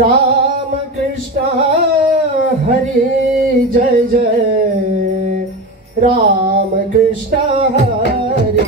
राम कृष्ण हरी जय जय राम कृष्ण हरी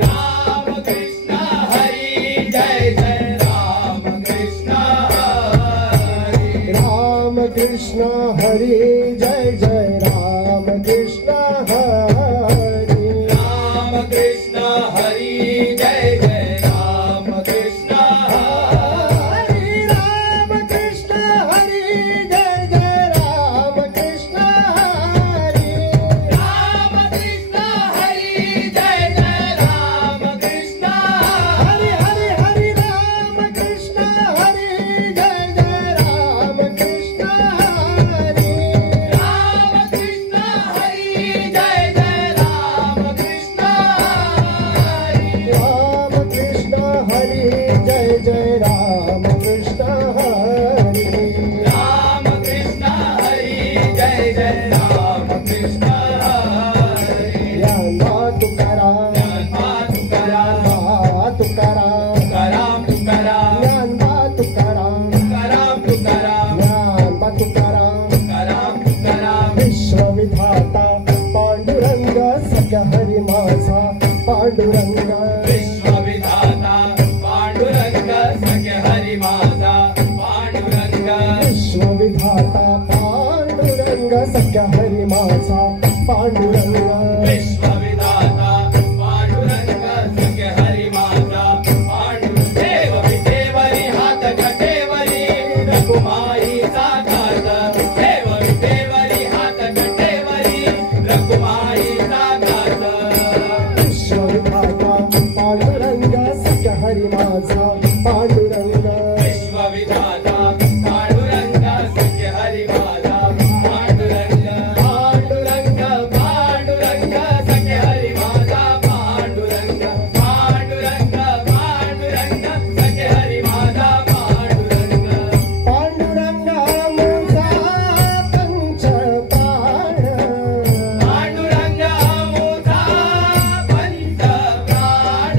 राम कृष्ण हरी जय जय राम कृष्ण हरी राम कृष्ण हरी जय जय राम कृष्ण हरी राम कृष्ण हरी जय जय राम कृष्ण हरी राम कृष्ण हरी जय जय राम कृष्ण हरी राम कृष्ण हरी जय जय राम कृष्ण हरि हरि हरि राम कृष्ण हरि जय जय राम कृष्ण हरि राम कृष्ण हरी जय जय राम कृष्ण हरी राम कृष्ण हरि जय जय राम कृष्ण हरि राम कृष्ण हरी जय जय राम कृष्ण हरी ज्ञानबा तुकाराम तुकाराम तुकाराम तुकाराम ज्ञानबा तुकाराम तुकाराम तुकाराम ज्ञानबा तुकाराम तुकाराम तुकाराम विश्वविधाता पांडुरंग सख्या हरी माझा पांडुरंग विश्वविधाता पांडुरंग सखे हरी माझा पांडुरंग विश्वविधाता पांडुरंग सख्या हरी माझा पांडुरंग विश्वविधाता पांडुरंग सखे हरी माझा पांडुरंग देव विठेवरी हात गटेवरी रघुमाईचा घात देव विठेवरी हात गटेवरी रघुमाईचा घात विश्वविधाता पांडुरंग सख्या हरी माझा पांडुरंग विश्वविधाता पांडुरंग सखे हरी माझा पांडुरंग पांडुरंग पांडुरंग सखे हरी माझा पांडुरंग पांडुरंग पांडुरंग सखे हरी माझा पांडुरंग पांडुरंग मुझा पंच प्राण पांडुरंग मुझा पंच प्राण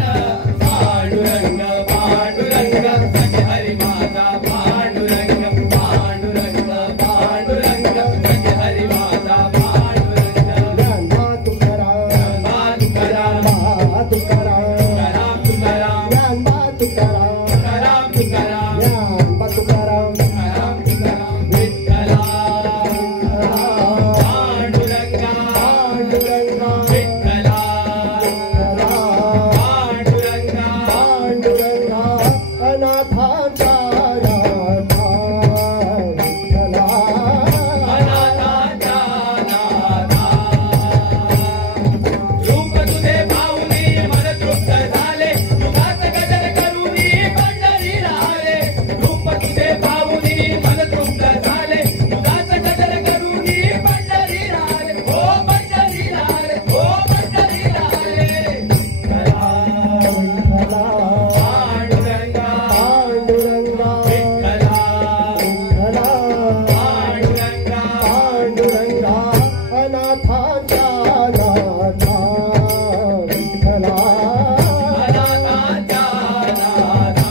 पांडुरंग पांडुरंग सखे हरी माझा पांडुरंग पांडुरंग पांडुरंग सखे हरी माझा पांडुरंग ज्ञानबा तुकाराम तुकाराम तुकाराम तुकाराम ज्ञानबा तुकाराम तुकाराम ज्ञानबा तुकाराम तुकाराम तुकाराम विठ्ठला पांडुरंगा पांडुरंगा विठ्ठला पांडुरंगा पांडुरंगा अनाथांचा नाथा विठ्ठला अनाथांचा नाथा रूप तुझे पाहुनी मन तृप्त झाले युगात गजर करुनी पंढरीला आले रूप तुझे पाहुनी मन तृप्त झाले युगात गजर करुनी पंढरीला आले हो पंढरीला आले हो पंढरीला आले विठ्ठला पांडुरंगा पांडुरंगा विठ्ठला विठ्ठला पांडुरंगा पांडुरंगा अनाथांचा नाथा विठ्ठला अनाथांचा नाथा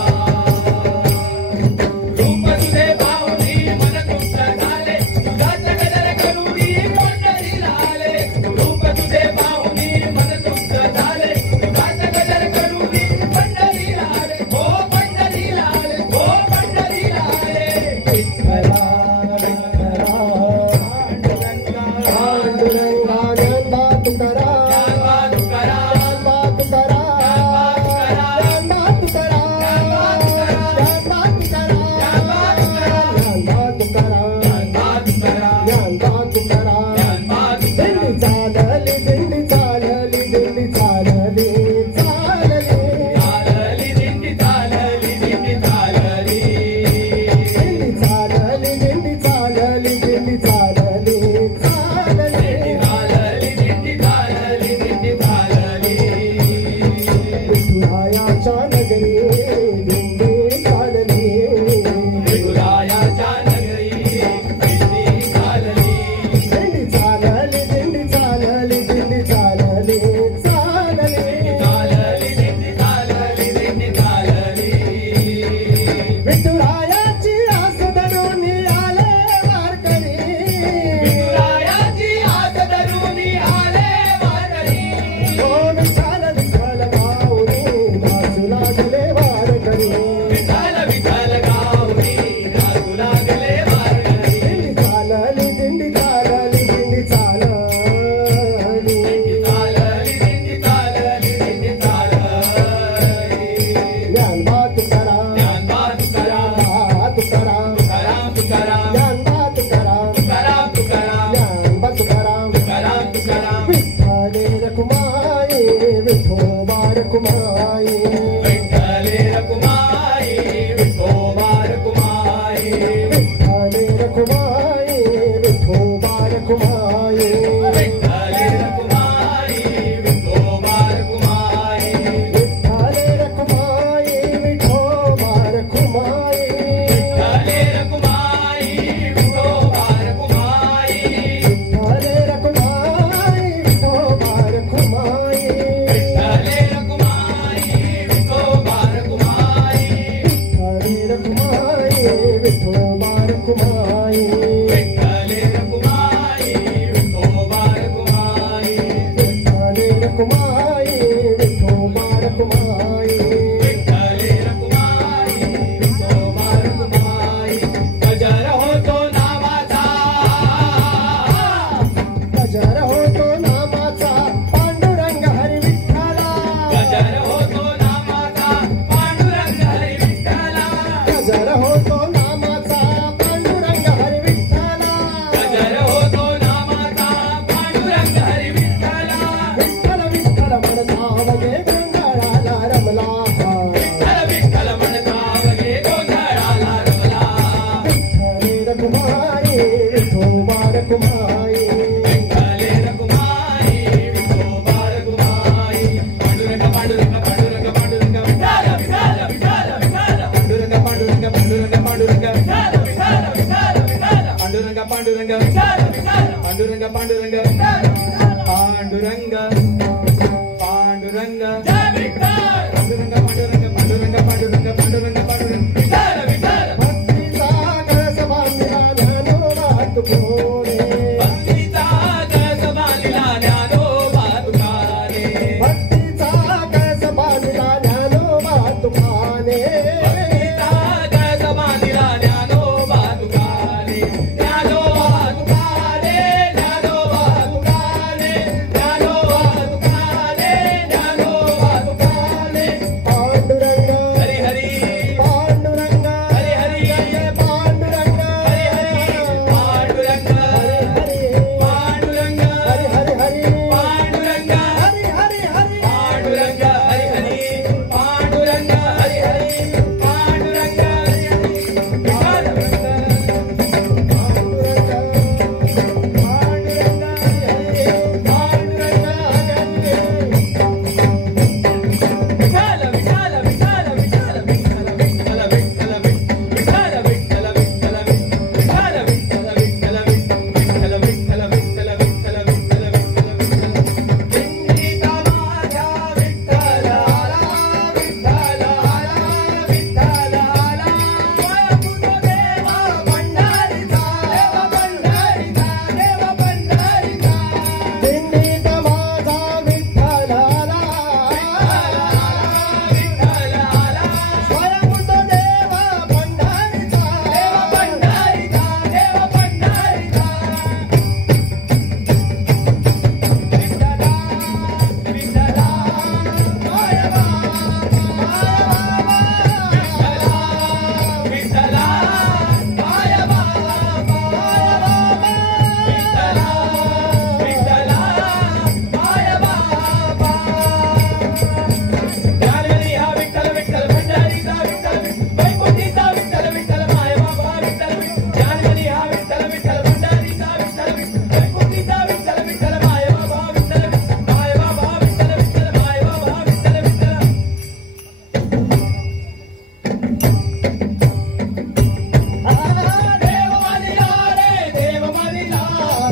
रूप तुझे पाहुनी मन तृप्त झाले युगात गजर करुनी पंढरीला आले रूप तुझे पाहुनी मन तृप्त झाले युगात गजर करुनी पंढरीला आले हो पंढरीला आले हो पंढरीला आले विठ्ठला विठ्ठला पांडुरंगा पांडुरंगा ज्ञानबा तुकाराम ज्ञानबा तुकाराम ज्ञानबा तुकाराम ज्ञानबा तुकाराम ज्ञानबा तुकाराम ज्ञानबा तुकाराम ज्ञानबा तुकाराम दिंडी चालली दिंडी चालली दिंडी चालली चालली दिंडी चालली दिंडी चालली दिंडी चालली दिंडी चालली दिंडी चालली चालली दिंडी चालली दिंडी चालली विठुरायाच्या नगरी दिंडी चालली विठुरायाच्या नगरी दिंडी चालली दिंडी चालली दिंडी चालली दिंडी चालली चालली चालली दिंडी चालली दिंडी चालली विठुरायाची आस रखुमाई विठ्ठले रखुमाई विठोबा रखुमाई विठ्ठले रखुमाई विठोबा रखुमाई विठ्ठले रखुमाई विठोबा रखुमाई विठ्ठले रखुमाई विठोबा रखुमाई विठ्ठले रखुमाई विठोबा रखुमाई विठ्ठले रखुमाई विठोबा रखुमाई विठ्ठले रखुमाई विठोबा रखुमाई विठ्ठले रखुमाई विठोबा रखुमाई विठ्ठले रखुमाई विठोबा रखुमाई विठ्ठले रखुमाई विठोबा रखुमाई विठ्ठले रखुमाई विठोबा रखुमाई गजर होतो नामाचा गजर होतो नामाचा पांडुरंग हरी विठ्ठला गजर होतो नामाचा पांडुरंग हरी विठ्ठला गजर होतो नामाचा पांडुरंग हरी विठ्ठला गजर होतो नामाचा पांडुरंग हरी विठ्ठला विठ्ठल विठ्ठल म्हणता वगे गोंधळाला रमला विठ्ठल विठ्ठल म्हणता वगे गोंधळाला रमला विठ्ठले रखुमाई विठोबा रखुमाई विठ्ठले रखुमाई विठोबा रखुमाई पांडुरंग पांडुरंग पांडुरंग पांडुरंग विठ्ठल विठ्ठल विठ्ठल विठ्ठल पांडुरंग पांडुरंग पांडुरंग पांडुरंग विठ्ठल विठ्ठल विठ्ठल विठ्ठल पांडुरंग पांडुरंग विठ्ठल विठ्ठल पांडुरंग पांडुरंग पांडुरंग पांडुरंग जय विठ्ठल पांडुरंग पांडुरंग पांडुरंग पांडुरंग पांडुरंग पांडुरंग विठ्ठल विठ्ठल भक्तीचा कळस बांधिला ज्ञानोबा तुकोरे भक्तीचा कळस बांधिला ज्ञानोबा तुकाने भक्तीचा कळस बांधिला ज्ञानोबा तुकाने भक्तीचा कळस बांधिला ज्ञानोबा तुकाने ज्ञानोबा तुकाने ज्ञानोबा तुकाने ज्ञानोबा तुकाने ज्ञानोबा तुकाने पांडुरंग हरी हरी पांडुरंग हरी हरी पांडुरंग हरी हरी पांडुरंग हरी पांडुरंग हरी हरी हरी पांडुरंग हरी हरी हरी पांडुरंग हरी हरी पांडुरंग हरी हरी पांडुरंग हरी विठ्ठल विठ्ठल विठ्ठल विठ्ठल विठ्ठल विठ्ठल विठ्ठल विठ्ठल विठ्ठल विठ्ठल विठ्ठल विठ्ठल विठ्ठल विठ्ठल विठ्ठल विठ्ठल विठ्ठल विठ्ठल इंद्रिता माझ्या विठ्ठल आला विठ्ठल आला विठ्ठल आला वळखून देवा पंढरीचा देव पंढरीचा दिंडीत माझा विठ्ठल आला विठ्ठल आला स्वयंभूत देवा पंढरीचा देव पंढरीचा देव पंढरीचा विठ्ठला विठ्ठला माय बाबा विठ्ठला विठ्ठला माय बाबा विठ्ठला विठ्ठला माय बाबा ज्ञानवेली हा विठ्ठल विठ्ठल भंडारीचा विठ्ठल वैकुंठीचा विठ्ठल विठ्ठल माय बाबा विठ्ठल ज्ञानवेली हा विठ्ठल विठ्ठल भंडारीचा विठ्ठल वैकुंठीचा विठ्ठल विठ्ठल माय बाबा विठ्ठल माय बाबा विठ्ठल विठ्ठल माय बाबा विठ्ठल विठ्ठल देव मानिला रे देव मानिला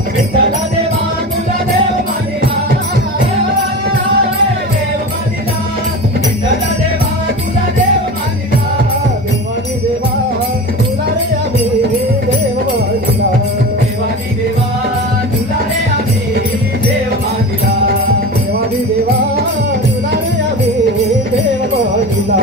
विठ्ठला देवा तुला देव मानिला देव मानिला विठ्ठला देवा तुला देव मानिला देवानी देवा तुला रे आम्ही देव मानिला देवानी देवा तुला रे आम्ही देव मानिला देवानी देवा तुला रे आम्ही देव मानिला